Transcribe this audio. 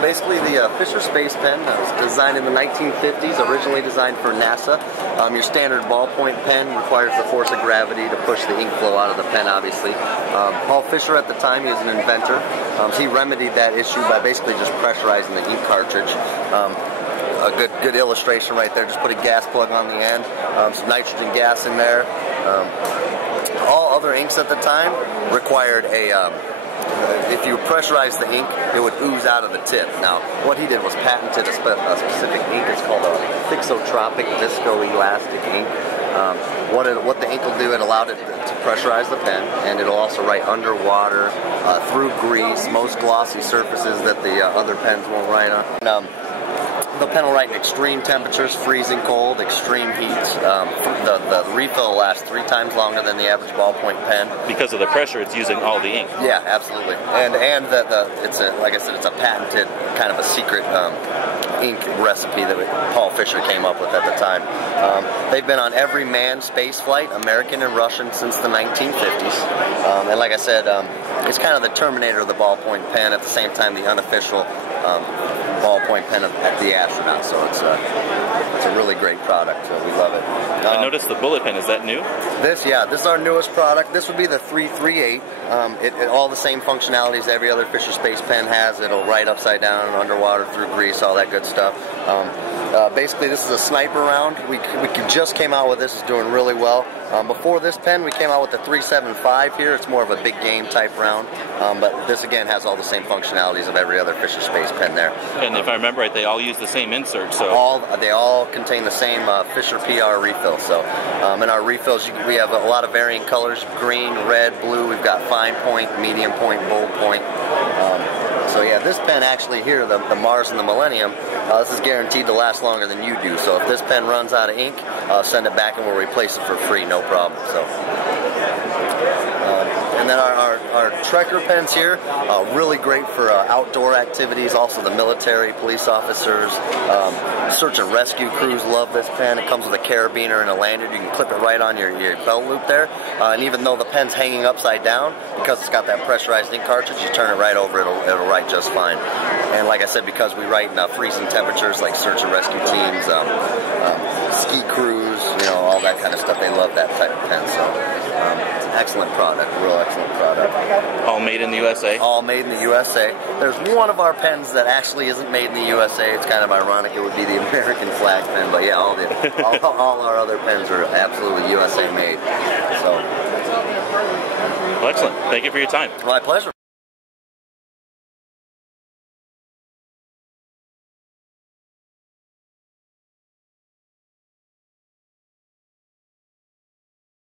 So basically the Fisher Space Pen was designed in the 1950s, originally designed for NASA. Your standard ballpoint pen requires the force of gravity to push the ink flow out of the pen, obviously. Paul Fisher at the time, he was an inventor. So he remedied that issue by basically just pressurizing the ink cartridge. A good illustration right there, just put a gas plug on the end, some nitrogen gas in there. All other inks at the time required if you pressurize the ink, it would ooze out of the tip. Now, what he did was patented a specific ink. It's called a thixotropic viscoelastic ink. What the ink will do, it allowed it to pressurize the pen, and it'll also write underwater, through grease, most glossy surfaces that the other pens won't write on. The pen will write in extreme temperatures, freezing cold, extreme heat. The refill will last 3 times longer than the average ballpoint pen. Because of the pressure, it's using all the ink. Yeah, absolutely. And like I said, it's a patented kind of a secret ink recipe that Paul Fisher came up with at the time. They've been on every manned space flight, American and Russian, since the 1950s. And like I said, it's kind of the Terminator of the ballpoint pen, at the same time the unofficial ballpoint pen of the astronaut. So it's a really great product. So we love it. I noticed the bullet pen. Is that new? This is our newest product. This would be the 338. All the same functionalities every other Fisher Space Pen has. It'll write upside down, underwater, through grease, all that good stuff. Basically, this is a sniper round. We just came out with this. It's doing really well. Before this pen, we came out with the 375 here. It's more of a big game type round. But this, again, has all the same functionalities of every other Fisher Space Pen there. And if I remember right, they all use the same insert. So they all contain the same Fisher PR refill. So in our refills, we have a lot of varying colors: green, red, blue. We've got fine point, medium point, bold point. So yeah, this pen actually here, the Mars and the Millennium, this is guaranteed to last longer than you do. So if this pen runs out of ink, send it back and we'll replace it for free, no problem. So. And then our Trekker pens here, really great for outdoor activities, also the military, police officers, search and rescue crews love this pen. It comes with a carabiner and a lanyard. You can clip it right on your belt loop there. And even though the pen's hanging upside down, because it's got that pressurized ink cartridge, you turn it right over, it'll write just fine. And like I said, because we write in freezing temperatures like search and rescue teams, ski crews, all that kind of stuff, they love that type of pen. So it's an excellent product, real excellent product. All made in the USA? All made in the USA. There's one of our pens that actually isn't made in the USA. It's kind of ironic. It would be the American flag pen, but yeah, all our other pens are absolutely USA made. So. Well, excellent. Thank you for your time. My pleasure.